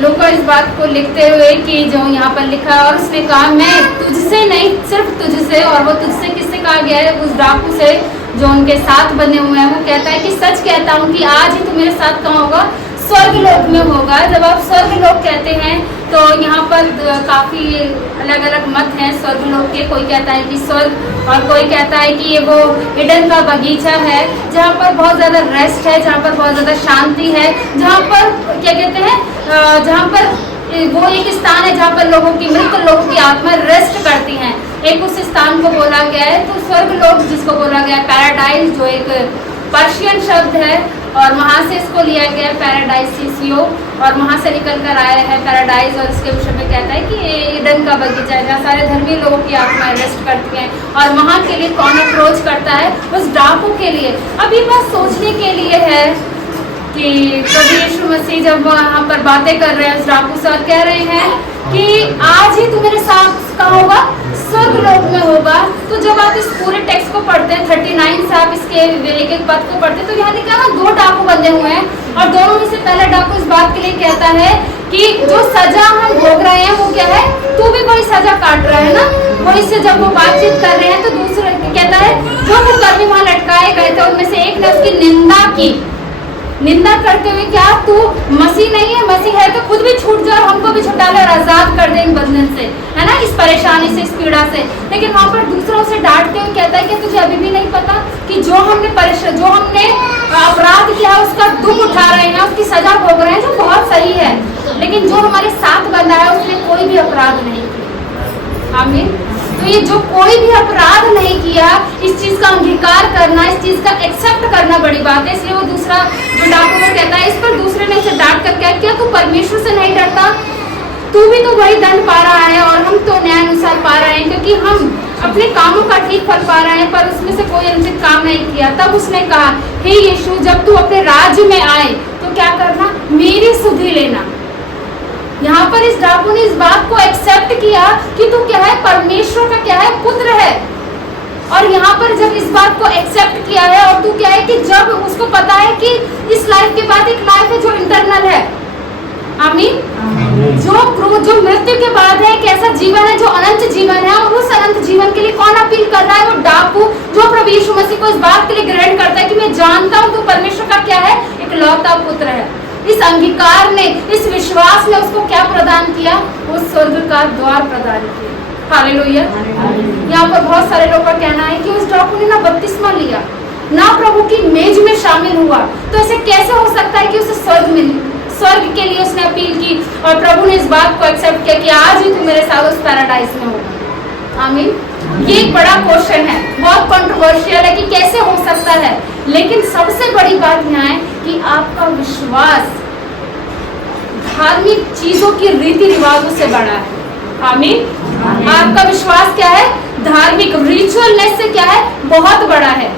लूका इस बात को लिखते हुए कि जो यहाँ पर लिखा है, और उसने कहा मैं तुझसे नहीं सिर्फ तुझसे, और वो तुझसे किससे कहा गया है? उस डाकू से जो उनके साथ बने हुए हैं। वो कहता है कि सच कहता हूँ कि आज ही तू मेरे साथ कहाँ होगा? स्वर्ग लोक में होगा। जब आप स्वर्ग लोक कहते हैं तो यहाँ पर काफ़ी अलग अलग मत हैं स्वर्ग लोक के। कोई कहता है कि स्वर्ग, और कोई कहता है कि ये वो ईडन का बगीचा है जहाँ पर बहुत ज़्यादा रेस्ट है, जहाँ पर बहुत ज़्यादा शांति है, जहाँ पर क्या कहते हैं, जहाँ पर वो एक स्थान है जहाँ पर लोगों की मृत लोगों की आत्मा रेस्ट करती हैं। एक उस स्थान को बोला गया है। तो स्वर्ग लोक जिसको बोला गया है पैराडाइज, जो एक पर्शियन शब्द है, और वहाँ से इसको लिया गया है पैराडाइसियो, और वहाँ से निकल कर आया है पैराडाइज। और इसके विषय में कहता है कि ईडन का बगीचा है जहाँ सारे धर्मी लोगों की आत्माएं रेस्ट करती हैं। और वहाँ के लिए कौन अप्रोच करता है? उस डाकू के लिए। अब ये बात सोचने के लिए है कि प्रभु यीशु मसीह जब वहाँ पर बातें कर रहे हैं उस डाकू से, कह रहे हैं कि आज ही तू मेरे साथ कहाँ होगा? स्वर्ग लोक में होगा। तो जब आप इस पूरे टेक्स्ट को पढ़ते हैं 39 से आप इसके एक एक पद को पढ़ते हैं, तो यहाँ लिखा है 2 डाकू बंधे हुए हैं, और दोनों में से पहला डाकू इस बात के लिए कहता है कि जो सजा हम भोग रहे हैं वो क्या है? तू भी वही सजा काट रहा है ना। वही से जब वो बातचीत कर रहे हैं तो दूसरा कहता है जो कुकर्मी वहाँ लटकाए गए थे उनमें से एक ने उसकी निंदा करते हुए, क्या तू मसीह नहीं है? मसीह है तो खुद भी छूट जा, हमको भी छुटा ले और आजाद कर दे इन बंधन से, है ना, इस परेशानी से, इस पीड़ा से। लेकिन वहाँ पर दूसरा उसे डांटते हुए कहता है कि तुझे अभी भी नहीं पता कि जो हमने अपराध किया उसका दुख उठा रहे हैं, उसकी सजा भोग रहे हैं, जो बहुत सही है, लेकिन जो हमारे साथ बंधा है उसने कोई भी अपराध नहीं किया। आमीन। तो ये जो कोई भी अपराध नहीं किया, इस चीज का अंगीकार करना, इस चीज का एक्सेप्ट करना बड़ी बात है। इसलिए वो दूसरा जो डाकू को कहता है, इस पर दूसरे ने इसे डांट कर क्या तू परमेश्वर से नहीं डरता? तू भी तो वही दंड पा रहा है और हम तो न्याय अनुसार पा रहे हैं, क्योंकि हम अपने कामों का ठीक फल पा रहे हैं, पर उसमें से कोई अनुचित काम नहीं किया। तब उसने कहा, हे यीशु, जब तू अपने राज्य में आए तो क्या करना? मेरी सुधि लेना। यहाँ पर इस डाकू ने इस बात को एक्सेप्ट किया कि तू क्या है? परमेश्वर का क्या है? पुत्र है। और यहाँ पर जब इस बात को एक्सेप्ट किया है, और तू क्या है कि जब उसको पता है कि इस लाइफ के बाद एक लाइफ है जो इंटरनल है। आमीन। जो मृत्यु के बाद है एक ऐसा जीवन है जो अनंत जीवन है, और उस अनंत जीवन के लिए कौन अपील कर रहा है? वो डाकू, जो प्रभु यीशु मसीह को इस बात के लिए ग्रहण करता है कि मैं जानता हूँ तू परमेश्वर का क्या है? एक लौता पुत्र है। इस अंगीकार ने, इस विश्वास ने उसको क्या प्रदान किया? वो स्वर्ग का द्वार प्रदान किया। हालेलुया। यहाँ पर बहुत सारे लोगों का कहना है कि उस डाकू ने ना बपतिस्मा लिया, ना प्रभु की मेज में शामिल हुआ, तो ऐसे कैसे हो सकता है कि उसे स्वर्ग के लिए उसने अपील की, और प्रभु ने इस बात को एक्सेप्ट किया कि आज ही तू मेरे साथ उस पैराडाइज में होगा। आमीन। ये एक बड़ा क्वेश्चन है, बहुत कंट्रोवर्शियल है कि कैसे हो सकता है, लेकिन सबसे बड़ी बात यहाँ है कि आपका विश्वास धार्मिक चीजों की रीति रिवाजों से बड़ा है। आमीन। आपका विश्वास क्या है? धार्मिक रिचुअलनेस से क्या है? बहुत बड़ा है।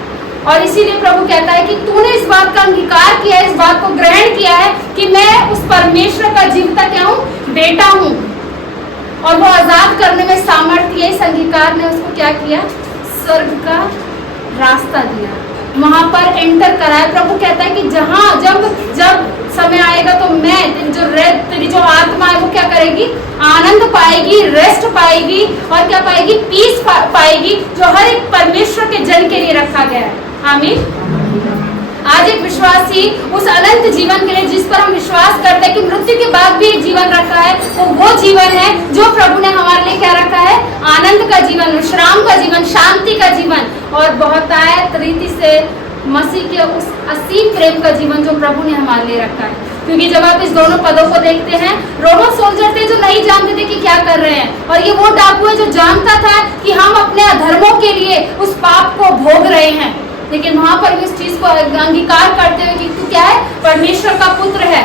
और इसीलिए प्रभु कहता है कि तूने इस बात का अंगीकार किया है, इस बात को ग्रहण किया है कि मैं उस परमेश्वर का जीवता क्या हूँ? बेटा हूँ, और वो आजाद करने में सामर्थ्य है। इस अंगीकार ने उसको क्या किया? स्वर्ग का रास्ता दिया, वहां पर एंटर कराया। प्रभु कहता है कि जब समय आएगा तो मैं तेरी जो आत्मा है वो क्या करेगी? आनंद पाएगी, रेस्ट पाएगी, और क्या पाएगी? पीस पाएगी, जो हर एक परमेश्वर के जन के लिए रखा गया है। आमीन। आज एक विश्वासी उस अनंत जीवन के लिए, जिस पर हम विश्वास करते हैं कि मृत्यु के बाद भी एक जीवन रखा है, वो जीवन है जो प्रभु ने हमारे लिए क्या रखा है? आनंद का जीवन, विश्राम का जीवन, शांति का जीवन, और बहुतायत रीति से मसीह के उस असीम प्रेम का जीवन जो प्रभु ने हमारे लिए रखा है। क्योंकि जब आप इस दोनों पदों को देखते हैं, रोमन सोल्जर थे जो नहीं जानते थे कि क्या कर रहे हैं, और ये वो डाकू है जो जानता था कि हम अपने अधर्मों के लिए उस पाप को भोग रहे हैं, लेकिन वहां पर भी उस चीज को अंगीकार करते हुए कि तू क्या है? परमेश्वर का पुत्र है,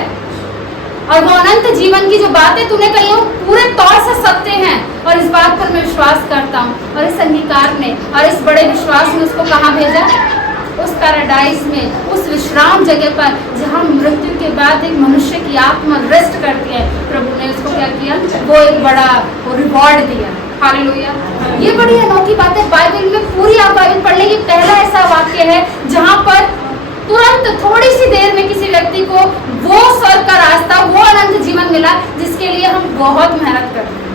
और वो अनंत जीवन की जो बातें तूने कही हो पूरे तौर से सत्य हैं, और इस बात पर मैं विश्वास करता हूँ। और इस अंगीकार ने और इस बड़े विश्वास ने उसको कहाँ भेजा? उस पैराडाइज में, उस विश्राम जगह पर जहाँ मृत्यु के बाद एक मनुष्य की आत्मा रेस्ट करती है। प्रभु ने उसको क्या किया? वो एक बड़ा रिवॉर्ड दिया। हालेलुया। ये बड़ी अनोखी बात है। बाइबल में पूरी आप बाइबल पढ़ लेंगे, पहला ऐसा वाक्य है जहाँ पर तुरंत थोड़ी सी देर में किसी व्यक्ति को वो स्वर्ग का रास्ता, वो अनंत जीवन मिला बहुत मेहनत करते हैं।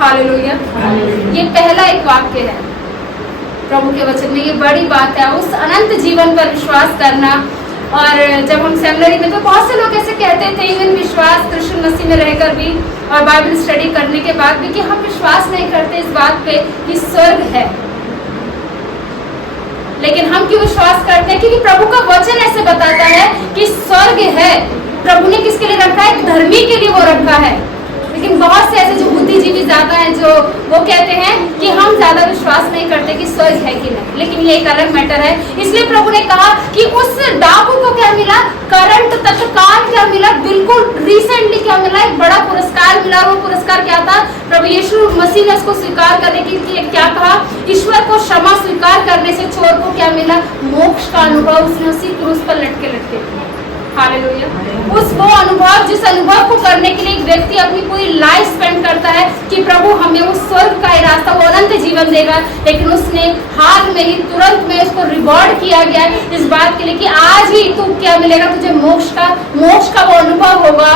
हालेलुया। ये पहला एक वाक्य है प्रभु के वचन में, ये बड़ी बात है उस अनंत जीवन पर विश्वास करना। और जब हम सेमिनरी में, तो बहुत से लोग ऐसे कहते थे इवन विश्वास कृष्ण मसीह में रहकर भी और बाइबल स्टडी करने के बाद भी, कि हम विश्वास नहीं करते इस बात पे कि स्वर्ग है। लेकिन हम क्यों विश्वास करते हैं? क्योंकि प्रभु का वचन ऐसे बताता है कि स्वर्ग है। प्रभु ने किसके लिए रखा है? धर्मी के लिए वो रखा है। लेकिन बहुत से ऐसे जो बुद्धिजीवी ज्यादा हैं, जो वो कहते हैं कि हम ज्यादा विश्वास नहीं करते कि स्वर्ग है कि नहीं। लेकिन ये एक अलग मैटर है। इसलिए प्रभु ने कहा कि उस डाकू को क्या मिला? करंट तत्काल क्या मिला? बिल्कुल रिसेंटली क्या मिला? एक बड़ा पुरस्कार मिला। वो पुरस्कार क्या था? प्रभु यीशु मसीह ने उसको स्वीकार करने के लिए क्या कहा? ईश्वर को क्षमा स्वीकार करने से चोर को क्या मिला? मोक्ष का अनुभव उसने उसी क्रूस पर लटके लटके। हालेलुया। उस वो अनुभव, जिस अनुभव को करने के लिए एक व्यक्ति अपनी पूरी लाइफ स्पेंड करता है कि प्रभु हमें उस स्वर्ग का रास्ता, वो अनंत जीवन देगा। लेकिन उसने हाल में ही, तुरंत में उसको रिवॉर्ड किया गया इस बात के लिए कि आज ही तू क्या मिलेगा? तुझे मोक्ष का वो अनुभव होगा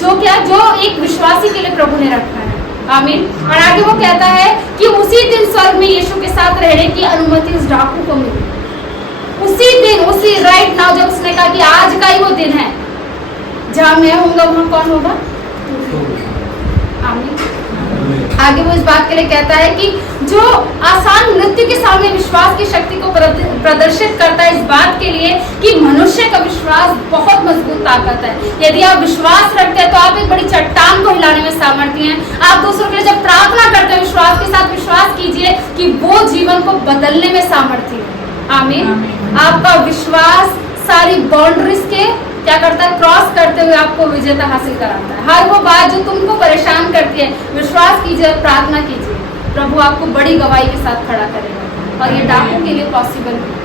जो एक विश्वासी के लिए प्रभु ने रखा है। आमीन। और आगे वो कहता है कि उसी दिन स्वर्ग में यीशु के साथ रहने की अनुमति उस डाकू को मिली। उसी दिन, उसी राइट नाउ, जब उसने कहा कि आज का ही वो दिन है, जहां मैं होऊंगा वहां कौन होगा? आमीन। आगे वो इस बात के लिए कहता है कि जो आसान मृत्यु के सामने विश्वास की शक्ति को प्रदर्शित करता है, इस बात के लिए कि मनुष्य का विश्वास बहुत मजबूत ताकत है। यदि आप विश्वास रखते हैं तो आप एक बड़ी चट्टान को हिलाने में सामर्थ्य हैं। आप दूसरों के लिए जब प्रार्थना करते हैं, विश्वास के साथ विश्वास कीजिए कि वो जीवन को बदलने में सामर्थ्य है। आमीन। आपका विश्वास सारी बाउंड्रीज के क्या करता है? क्रॉस करते हुए आपको विजेता हासिल कराता है। हर वो बात जो तुमको परेशान करती है, विश्वास कीजिए, प्रार्थना कीजिए, प्रभु आपको बड़ी गवाही के साथ खड़ा करेगा। और ये डाकू के लिए पॉसिबल है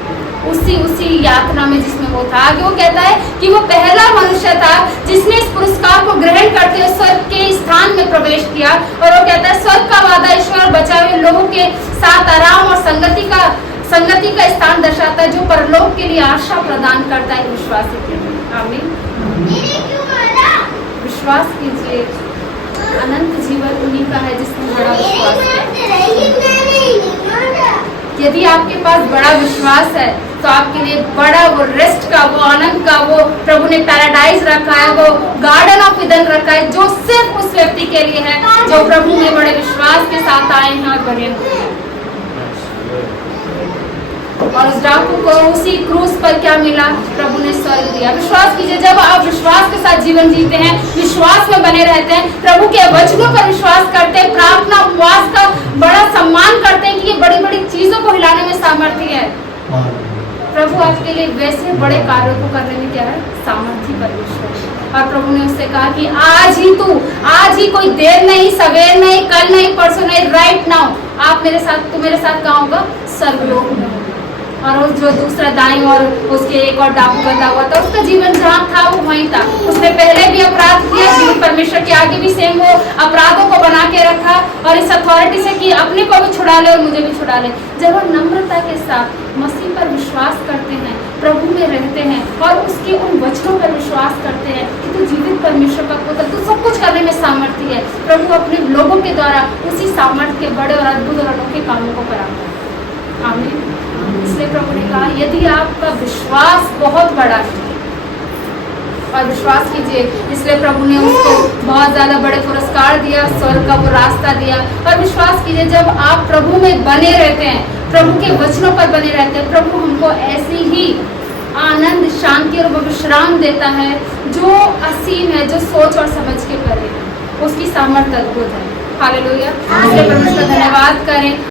उसी यात्रा में जिसमें वो था। आगे वो कहता है कि वो पहला मनुष्य था जिसने इस पुरस्कार को ग्रहण करते हुए स्वर्ग के स्थान में प्रवेश किया। और वो कहता है स्वर्ग का वादा ईश्वर बचाए हुए लोगों के साथ आराम और संगति का स्थान दर्शाता है, जो परलोक के लिए आशा प्रदान करता है विश्वासी के लिए। आमीन। विश्वास कीजिए, अनंत जीवन उन्हीं का है जिसने बड़ा विश्वास किया। यदि आपके पास बड़ा विश्वास है तो आपके लिए बड़ा वो रेस्ट का, वो आनंद का, वो प्रभु ने पैराडाइज रखा है, वो गार्डन ऑफ ईडन रखा है, जो सिर्फ उस व्यक्ति के लिए है जो प्रभु में बड़े विश्वास के साथ आए हैं और बने हुए हैं। और उस डाकू को उसी क्रूस पर क्या मिला? प्रभु ने स्वर्ग दिया। विश्वास कीजिए, जब आप विश्वास के साथ जीवन जीते हैं, विश्वास में बने रहते हैं, प्रभु के वचनों पर विश्वास करते हैं, प्रार्थना उपवास का बड़ा सम्मान करते हैं कि ये बड़ी बड़ी चीजों को हिलाने में सामर्थ्य है। प्रभु आपके लिए वैसे बड़े कार्यों को करने में क्या है? सामर्थ्य परमेश्वर है। और प्रभु ने उससे कहा कि आज ही कोई देर नहीं, सवेर नहीं, कल नहीं, परसों नहीं, राइट नाउ आप मेरे साथ कहाँ होगा? स्वर्गलोक में। और उस जो दूसरा दाईं और उसके एक और डाकू बंधा हुआ था, उसका जीवन जहाँ था वो वहीं था। उसने पहले भी अपराध किया, जीवित परमेश्वर के आगे भी सेम वो अपराधों को बना के रखा और इस अथॉरिटी से कि अपने को भी छुड़ा ले और मुझे भी छुड़ा ले। जब हम नम्रता के साथ मसीह पर विश्वास करते हैं, प्रभु में रहते हैं और उसके उन वचनों पर विश्वास करते हैं कि तू जीवित परमेश्वर का पुत्र, तू सब कुछ करने में सामर्थ्य है, प्रभु अपने लोगों के द्वारा उसी सामर्थ्य के बड़े और अद्भुत और अनोखे कामों को कराता है। आमीन। इसलिए प्रभु ने कहा यदि आपका विश्वास बहुत बड़ा है, और विश्वास कीजिए, इसलिए प्रभु ने उसको बहुत ज्यादा बड़े पुरस्कार दिया, स्वर्ग का वो रास्ता दिया। और विश्वास कीजिए, जब आप प्रभु में बने रहते हैं, प्रभु के वचनों पर बने रहते हैं, प्रभु हमको ऐसी ही आनंद, शांति और विश्राम देता है जो असीम है, जो सोच और समझ के परे है। उसकी सामर्थ्य अद्भुत है। हालेलुया। इसलिए परमेश्वर का धन्यवाद करें।